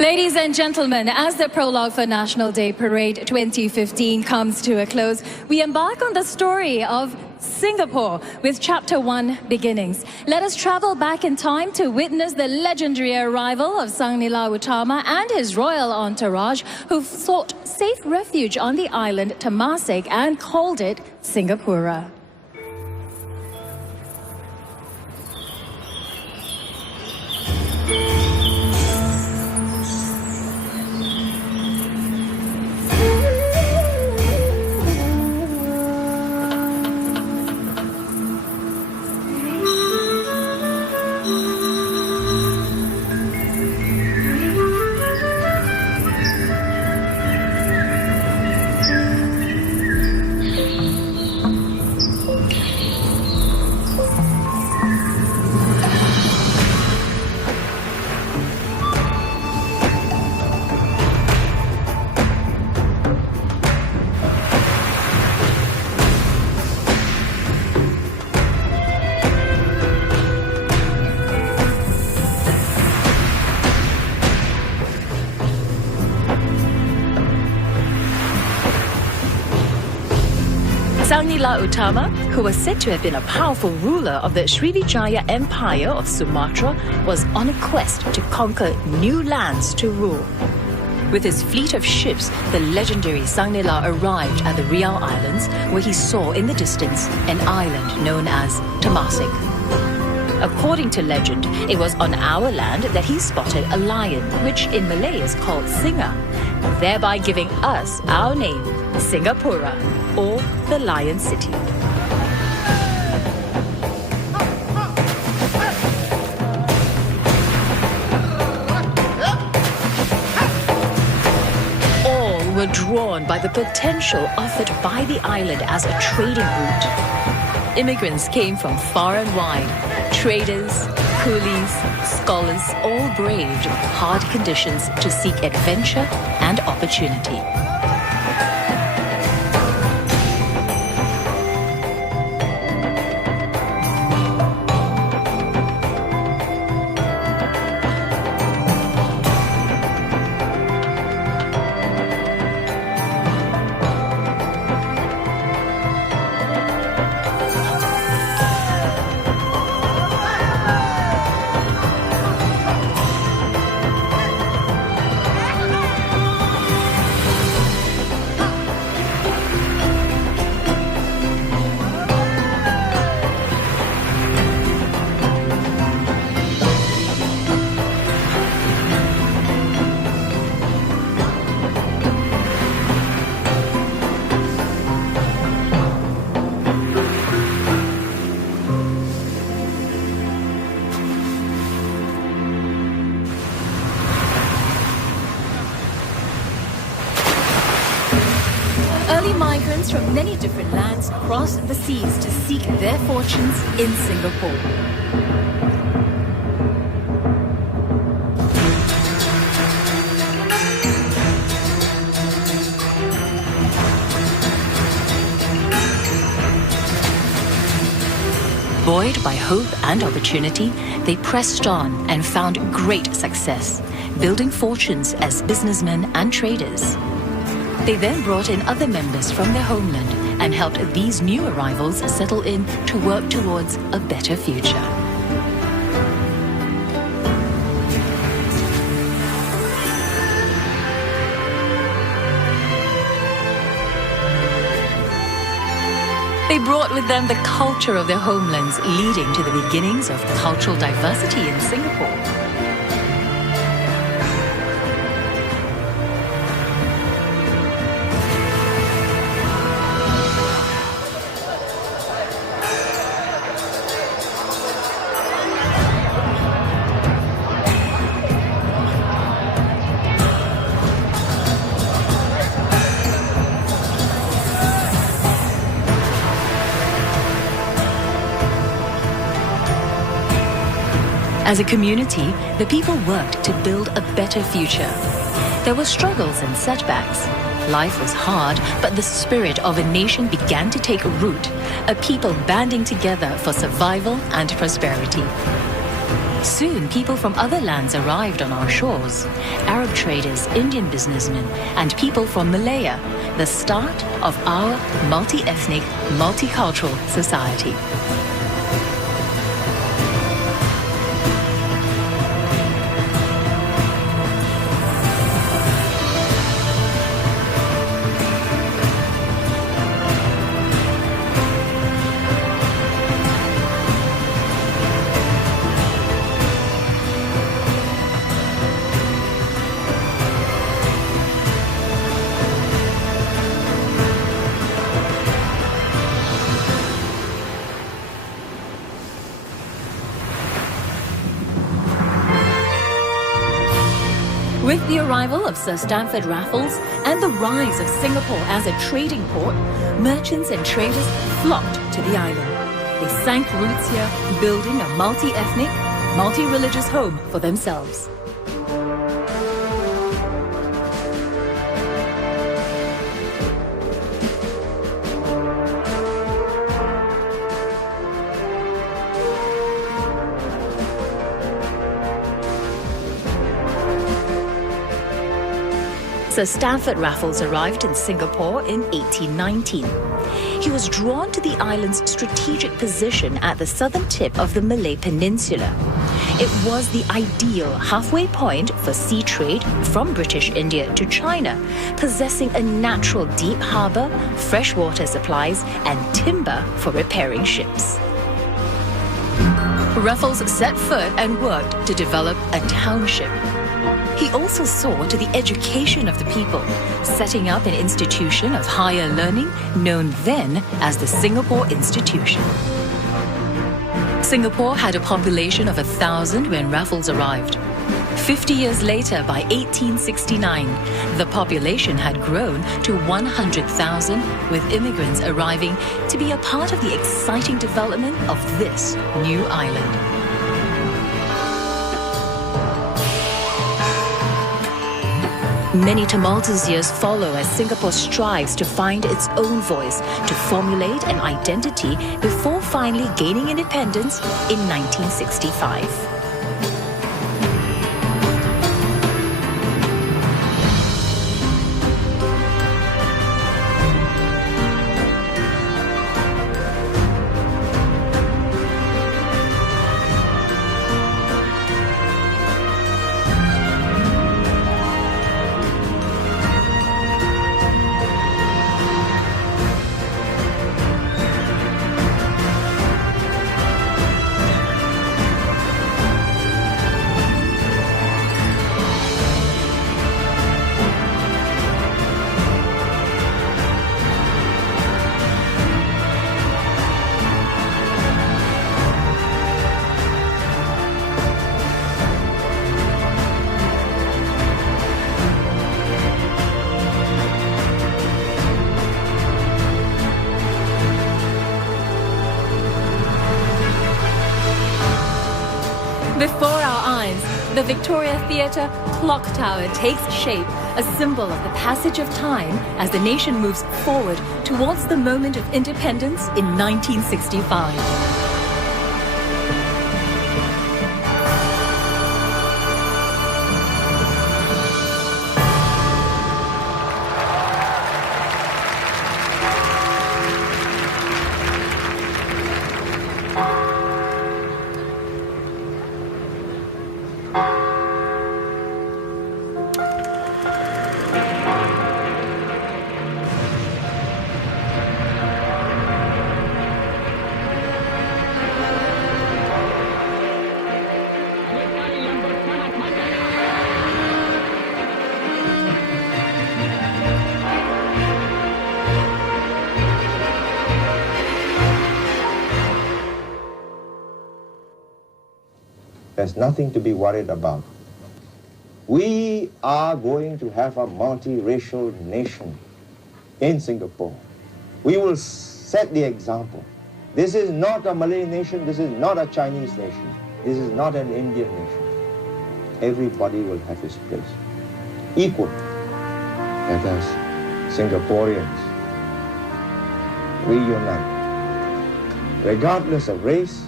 Ladies and gentlemen, as the prologue for National Day Parade 2015 comes to a close, we embark on the story of Singapore with Chapter 1 beginnings. Let us travel back in time to witness the legendary arrival of Majulah Utama and his royal entourage, who sought safe refuge on the island Temasek and called it Singapura. Majulah Utama, who was said to have been a powerful ruler of the Srivijaya Empire of Sumatra, was on a quest to conquer new lands to rule. With his fleet of ships, the legendary Majulah arrived at the Riau Islands, where he saw in the distance an island known as Temasek. According to legend, it was on our land that he spotted a lion, which in Malay is called Singa, thereby giving us our name, Singapura, or the Lion City. All were drawn by the potential offered by the island as a trading route. Immigrants came from far and wide. Traders, coolies, scholars all braved hard conditions to seek adventure and opportunity. Early migrants from many different lands crossed the seas to seek their fortunes in Singapore. Buoyed by hope and opportunity, they pressed on and found great success, building fortunes as businessmen and traders. They then brought in other members from their homeland and helped these new arrivals settle in to work towards a better future. They brought with them the culture of their homelands, leading to the beginnings of cultural diversity in Singapore. As a community, the people worked to build a better future. There were struggles and setbacks. Life was hard, but the spirit of a nation began to take root, a people banding together for survival and prosperity. Soon, people from other lands arrived on our shores. Arab traders, Indian businessmen, and people from Malaya, the start of our multi-ethnic, multicultural society. With the arrival of Sir Stamford Raffles and the rise of Singapore as a trading port, merchants and traders flocked to the island. They sank roots here, building a multi-ethnic, multi-religious home for themselves. Sir Stamford Raffles arrived in Singapore in 1819. He was drawn to the island's strategic position at the southern tip of the Malay Peninsula. It was the ideal halfway point for sea trade from British India to China, possessing a natural deep harbour, freshwater supplies, and timber for repairing ships. Raffles set foot and worked to develop a township. He also saw to the education of the people, setting up an institution of higher learning known then as the Singapore Institution. Singapore had a population of 1,000 when Raffles arrived. 50 years later, by 1869, the population had grown to 100,000, with immigrants arriving to be a part of the exciting development of this new island. Many tumultuous years follow as Singapore strives to find its own voice, to formulate an identity before finally gaining independence in 1965. Before our eyes, the Victoria Theatre clock tower takes shape, a symbol of the passage of time as the nation moves forward towards the moment of independence in 1965. There's nothing to be worried about. We are going to have a multiracial nation in Singapore. We will set the example. This is not a Malay nation, this is not a Chinese nation, this is not an Indian nation. Everybody will have his place. Equal. Let us, Singaporeans, reunite. Regardless of race,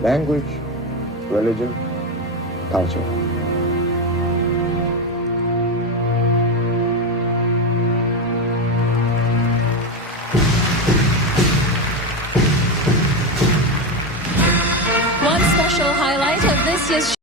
language, religion, culture. One special highlight of this year's